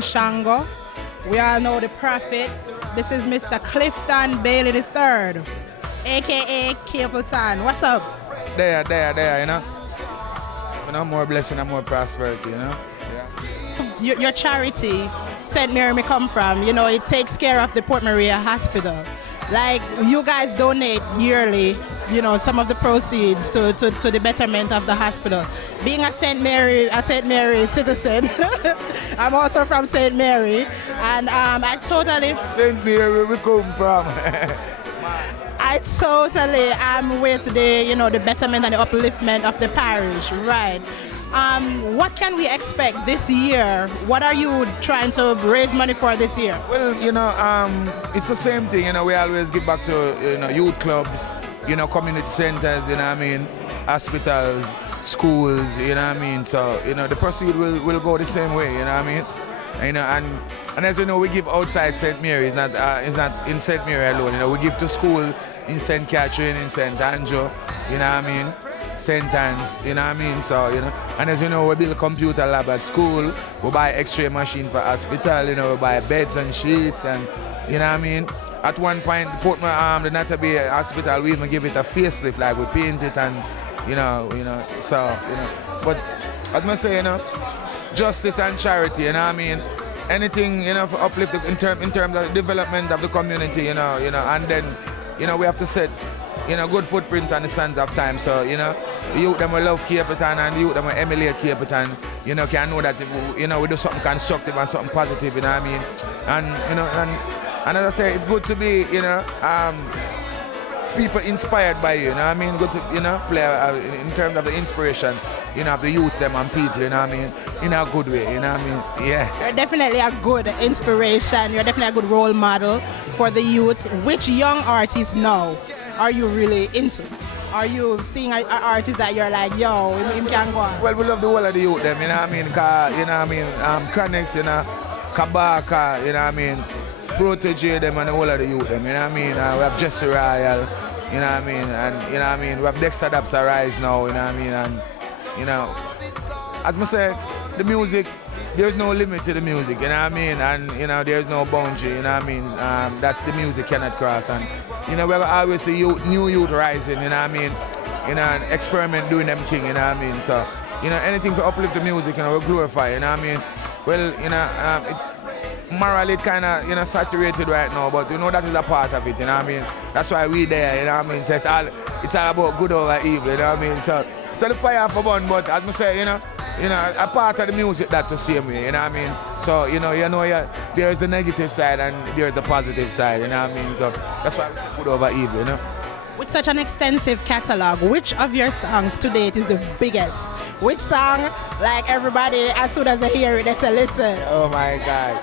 King Shango. We all know the prophet. This is Mr. Clifton Bailey III, aka Capleton. What's up? There, you know. More blessing and more prosperity, you know. Yeah. Your charity, St. Mary me come from, you know, it takes care of the Port Maria Hospital. Like, you guys donate yearly, you know, some of the proceeds to the betterment of the hospital. Being a St. Mary citizen, I'm also from St. Mary, and I totally... St. Mary, where we come from. I totally am with the, you know, the betterment and the upliftment of the parish, right? What can we expect this year? What are you trying to raise money for this year? Well, you know, it's the same thing. You know, we always give back to, you know, youth clubs, you know, community centers, you know what I mean, hospitals, schools, you know what I mean. So, you know, the proceed will go the same way, you know what I mean. You know, and as you know, we give outside St. Mary. It's not in St. Mary alone. You know, we give to school in St. Catherine, in St. Andrew, you know what I mean. St. Anne's, you know what I mean? So, you know, and as you know, we build a computer lab at school, we buy x-ray machine for hospital, you know, we buy beds and sheets, and, you know what I mean? At one point, the Natterby Hospital, we even give it a facelift, like we paint it and, you know, so, you know. But, as I say, you know, justice and charity, you know what I mean? Anything, you know, for uplift in terms of the development of the community, you know, and then, you know, we have to set, you know, good footprints on the sands of time. So, you know, the youth them will love Capleton and the youth them will emulate Capleton, you know, can know that, you know, we do something constructive and something positive, you know what I mean? And, you know, and as I say, it's good to be, you know, people inspired by you, you know what I mean? Good to, you know, play in terms of the inspiration, you know, of the youths them and people, you know what I mean? In a good way, you know what I mean? Yeah. You're definitely a good inspiration. You're definitely a good role model for the youths. Which young artists now are you really into? Are you seeing an artist that you're like, yo, him can go on? Well, we love the whole of the youth them, you know what I mean? Cause, you know what I mean? Chronixx, you know, Kabaka, you know what I mean? Protege them and the whole of the youth them, you know what I mean? We have Jesse Royal, you know what I mean? And, you know what I mean? We have Dexta Daps arise now, you know what I mean? And, you know, as I said, the music, there's no limit to the music, you know what I mean? And, you know, there's no boundary, you know what I mean? That's the music cannot cross. And, you know, we always see new youth rising, you know what I mean? You know, and experiment doing them thing, you know what I mean? So, you know, anything to uplift the music, you know, we glorify, you know what I mean? Well, you know, morally it kind of, you know, saturated right now, but you know that is a part of it, you know what I mean? That's why we there, you know what I mean? So it's all about good over evil, you know what I mean? So the fire for burn, but as I say, you know, a part of the music that the same way, you know what I mean? So, you know, there is the negative side and there is the positive side, you know what I mean? So that's why we say good over evil, you know? With such an extensive catalog, which of your songs to date is the biggest? Which song, like everybody, as soon as they hear it, they say, listen? Oh my God.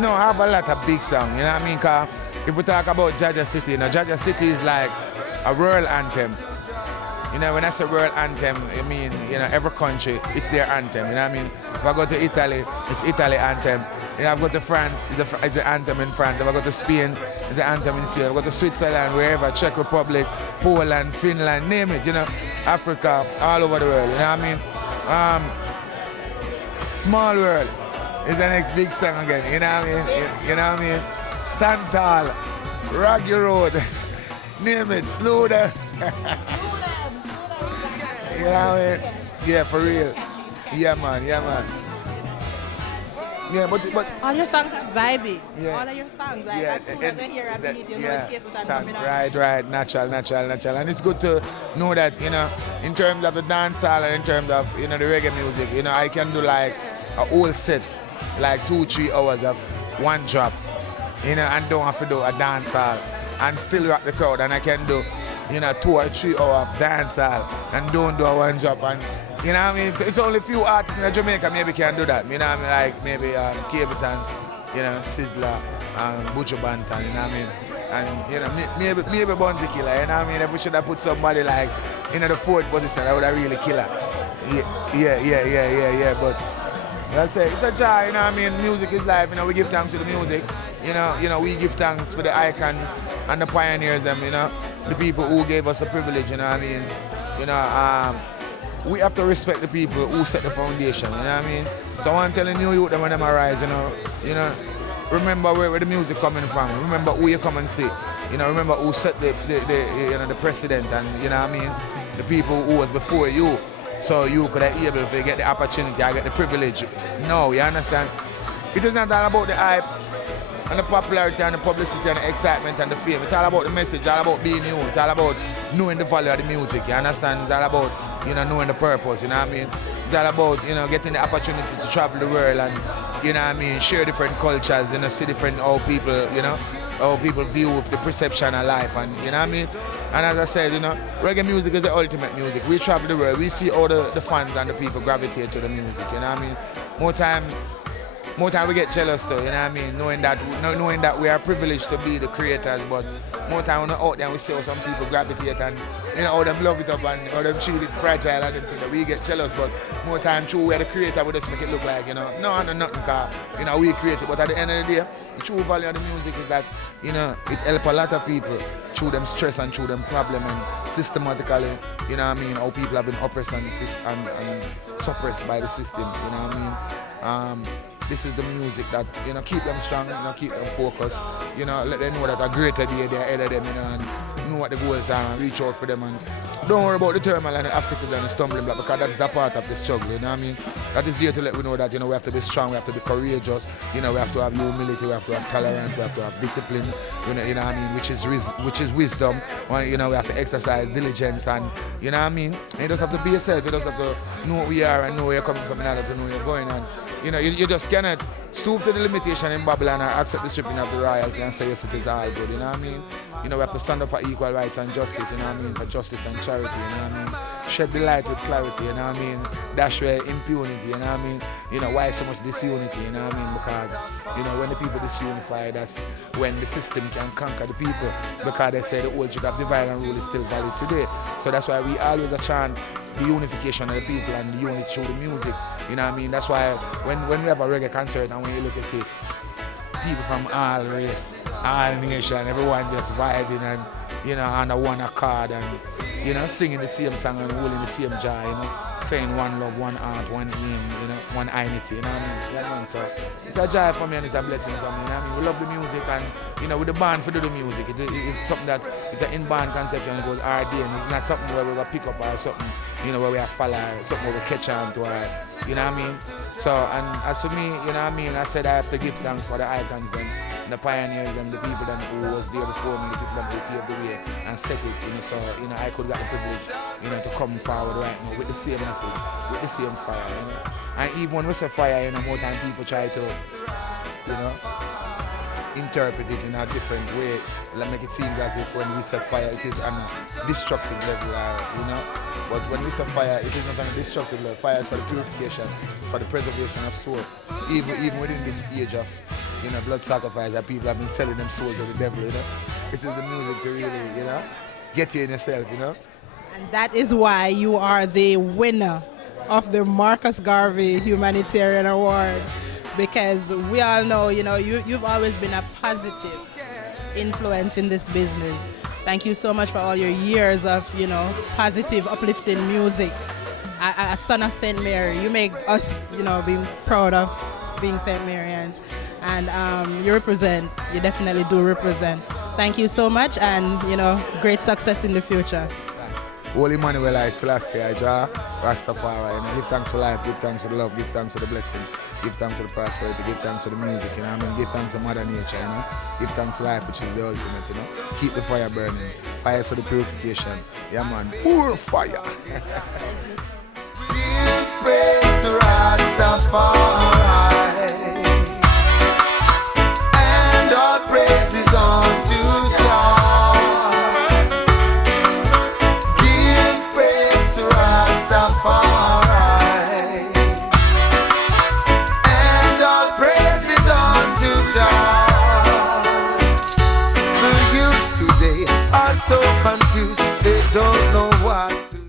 No, I have a lot of big songs, you know what I mean? Because if we talk about Jaja City, you know, Jaja City is like a world anthem. You know, when I say world anthem, I mean, you know, every country, it's their anthem, you know what I mean? If I go to Italy, it's Italy anthem. You know, if I go to France, it's the anthem in France. If I go to Spain, it's the anthem in Spain. If I go to Switzerland, wherever, Czech Republic, Poland, Finland, name it, you know, Africa, all over the world, you know what I mean? Small World is the next big song again, you know what I mean? You know what I mean? Stand Tall, Rock Your Road, name it, Slow Down. You know what I mean? Yeah, for real. Yeah, man. Yeah, but all your songs are vibey. Yeah. All of your songs, like as soon as they hear a beat, you know it's Capleton coming out. Right, natural. And it's good to know that, you know, in terms of the dancehall and in terms of, you know, the reggae music, you know, I can do like a whole set, like 2-3 hours of one drop, you know, and don't have to do a dancehall and still rock the crowd, and I can do, you know, 2 or 3 hour dancehall and don't do a one drop, and you know what I mean? It's only a few artists in Jamaica maybe can do that. You know what I mean? Like maybe Capleton, you know, Sizzler, Butcher Banton, you know what I mean? And you know, maybe Bounty Killer, you know what I mean? If we should have put somebody like in the 4th position, that would have really kill her. Yeah. But I say it's a joy, you know what I mean? Music is life, you know, we give thanks to the music. You know, we give thanks for the icons and the pioneers, them, you know, the people who gave us the privilege, you know what I mean? You know, we have to respect the people who set the foundation, you know what I mean? So I'm telling you, youth, when them arise, you know, remember where the music coming from. Remember who you come and see. You know, remember who set the precedent, and you know what I mean, the people who was before you. So you could have able to get the opportunity, I get the privilege. No, you understand? It is not all about the hype and the popularity and the publicity and the excitement and the fame. It's all about the message, it's all about being you. It's all about knowing the value of the music, you understand? It's all about, knowing the purpose, you know what I mean? It's all about, getting the opportunity to travel the world and, you know what I mean, share different cultures, see different how people, how people view the perception of life, and you know what I mean? And as I said, reggae music is the ultimate music. We travel the world, we see all the fans and the people gravitate to the music, you know what I mean? More time we get jealous though, you know what I mean? Knowing that we are privileged to be the creators, but more time we're out there and we see how some people gravitate and how them love it up and how them treat it fragile and them things that we get jealous, but more time true we're the creator, we just make it look like, no, nothing cause, we create it, but at the end of the day, the true value of the music is that, it helps a lot of people through them stress and through them problem and systematically, you know what I mean, how people have been oppressed and suppressed by the system, you know what I mean? This is the music that, keep them strong, keep them focused, let them know that a greater day they're ahead of them, and know what the goals are and reach out for them, and don't worry about the turmoil and the obstacles and the stumbling block, because that's the part of the struggle, you know what I mean? That is there to let we know that, we have to be strong, we have to be courageous, we have to have humility, we have to have tolerance, we have to have discipline, you know what I mean, which is wisdom, we have to exercise diligence, and you know what I mean? And you just have to be yourself, you just have to know who you are and know where you're coming from in order to know where you're going, and you just cannot stoop to the limitation in Babylon or accept the stripping of the royalty and say yes, it is all good, you know what I mean? We have to stand up for equal rights and justice, you know what I mean? For justice and charity, you know what I mean? Shed the light with clarity, you know what I mean? Dash away impunity, you know what I mean? Why so much disunity, you know what I mean? Because, when the people disunify, that's when the system can conquer the people, because they say the old trick of divide and rule is still valid today. So that's why we always chant the unification of the people and the unity through the music. You know what I mean? That's why when we have a reggae concert and when you look and see people from all race, all nation, everyone just vibing and, under one accord and, singing the same song and holding the same joy, saying one love, one heart, one aim, one unity, you know what I mean? Yeah, man, so it's a joy for me and it's a blessing for me, you know what I mean? We love the music and, with the band for do the music, it's something that, it's an in-band conception, it goes RD and it's not something where we will pick up or something, where we are follow, something where we catch on to or, you know what I mean? So, and as for me, you know what I mean, I said I have to give thanks for the icons then, the pioneers and the people then who was there before me, the people that paved the way and set it, so, I could get the privilege, to come forward right now with the same message, with the same fire, And even when we say fire, more time people try to, interpret it in a different way, like make it seem as if when we say fire, it is on a destructive level, But when we say fire, it is not on a destructive level. Fire is for the purification, it's for the preservation of soul. Even within this age of, blood sacrifice that people have been selling them souls to the devil, This is the music to really, get you in yourself, And that is why you are the winner of the Marcus Garvey Humanitarian Award, because we all know, you've always been a positive influence in this business. Thank you so much for all your years of, positive, uplifting music. A son of St. Mary, you make us, be proud of being St. Marians. And you definitely do represent. Thank you so much, and, great success in the future. Holy Emmanuel, I Selassie, I Jah, Rastafari, give thanks for life, give thanks for the love, give thanks for the blessing, give thanks for the prosperity, give thanks for the music, give thanks to Mother Nature, give thanks for life, which is the ultimate, keep the fire burning, fire for the purification, yeah man, more fire. Give praise to Rastafari, and all praise is unto Jah. And all praises unto Jah. The youths today are so confused, they don't know what to do.